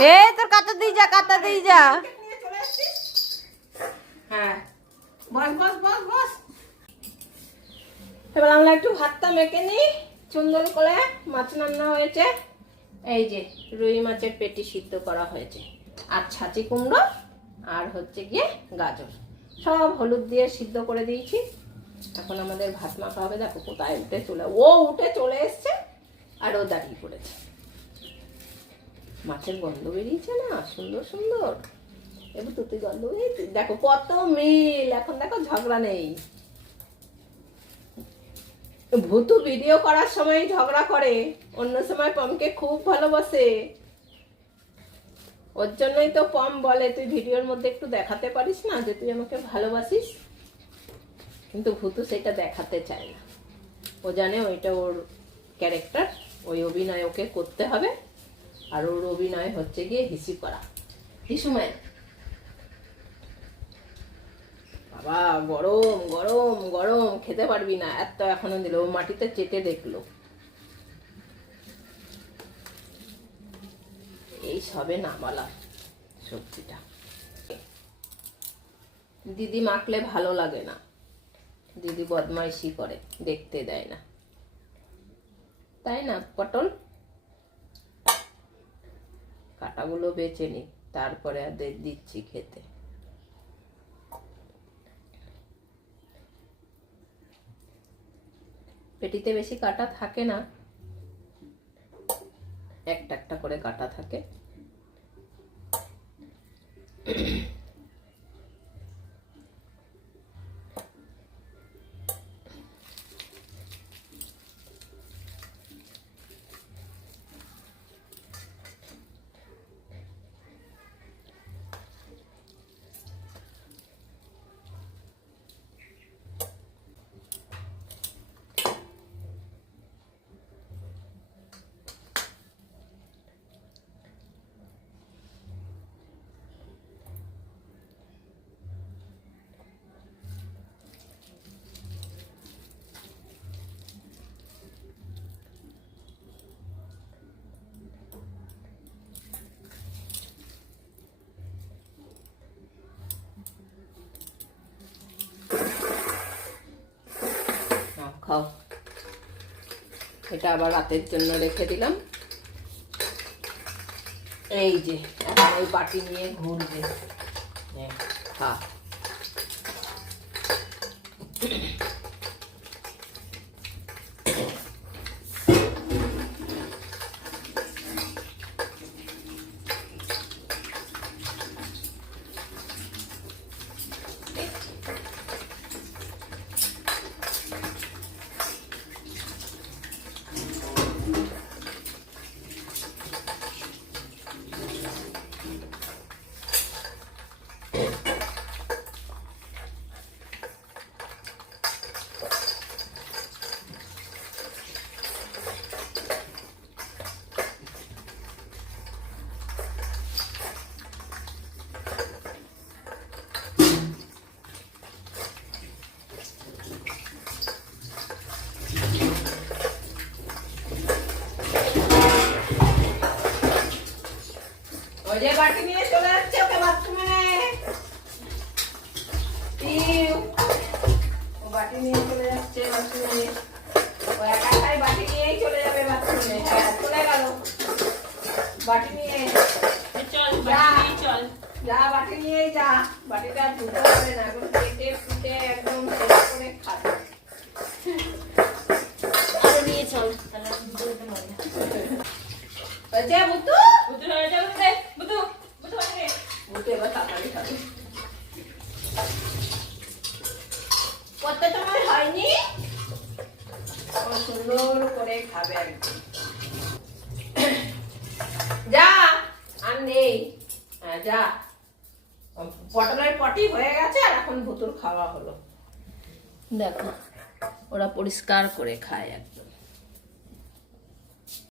এ তোর কাতা দিয়ে যা কাতা দিয়ে যা। হ্যাঁ। বস বস বস বস। এবার আমরা একটু ভাতটা মেখে নিই। সুন্দর করে মাছ রান্না হয়েছে। এই যে রুই মাছের পেটি সিদ্ধ করা হয়েছে। আর ছাঁচি কুমড়ো আর হচ্ছে গিয়ে গাজর। সব হলুদ দিয়ে সিদ্ধ করে দিয়েছি। এখন আমাদের ভাত মাখা হবে। দেখো কোথায় উঠে চলে ও উঠে চলে এসছে আর ও দাঁড়িয়ে পড়েছে। মাছের গন্ধ বেরিয়েছে না? সুন্দর সুন্দর। এবার তুই গন্ধ বেরিয়েছে। দেখো, কত মিল। এখন দেখো, ঝগড়া নেই। ভূতু ভিডিও করার সময় ঝগড়া করে। অন্য সময় পমকে খুব ভালোবাসে। ওর জন্যই তো পম বলে, তুই ভিডিওর মধ্যে একটু দেখাতে পারিস না যে তুই আমাকে ভালোবাসিস? কিন্তু ভূতু সেটা দেখাতে চায় না। ও জানে ওইটা ওর ক্যারেক্টার ওই অভিনয় ওকে করতে হবে। আর ওর অভিনয় হচ্ছে গিয়ে হিসি করা। হিসুমেন বাবা, গরম গরম গরম, খেতে পারবি না। এত এখনও দিল, ও মাটিতে চেটে দেখল। এই সবে নামালা সবজিটা। দিদি মাখলে ভালো লাগে না। দিদি বদমাইশি করে, দেখতে দেয় না। তাই না, পটল? কাটাগুলো বেছে নিই, তারপরে দিচ্ছি খেতে। পেটিতে বেশি কাটা থাকে না। একটা একটা করে কাটা থাকে। খাও। এটা আবার রাতের জন্য রেখে দিলাম। এই যে এখন ওই বাটি নিয়ে ঘুরবে। হ্যাঁ, খা। ওই যে বাটি নিয়ে চলে যাচ্ছে ওকে বাথরুমে ও বাটি নিয়ে চলে যাচ্ছে বাথরুমে ও একা একাই বাটি নিয়েই চলে যাবে বাথরুমে হ্যাঁ চলে গেল। বাটি নিয়ে। চল যা। যা বাটি নিয়েই যা। বাটিটা ধুতে হবে না। এখন কেটে ফুটে একদম শেষ করে খাবে। আরও নিয়ে চল। তাহলে বলতে পারব যে বুতু বুতু হয়ে যাবে রে বুতু বুতু হয়ে বুতু এবার তাড়াতাড়ি খাবে করতে তোমার হয়নি সুন্দর করে খাবে যা, আর নেই। হ্যাঁ যা। পটলের পটি হয়ে গেছে, আর এখন ভুতুর খাওয়া হলো। দেখো, ওরা পরিষ্কার করে খায় একদম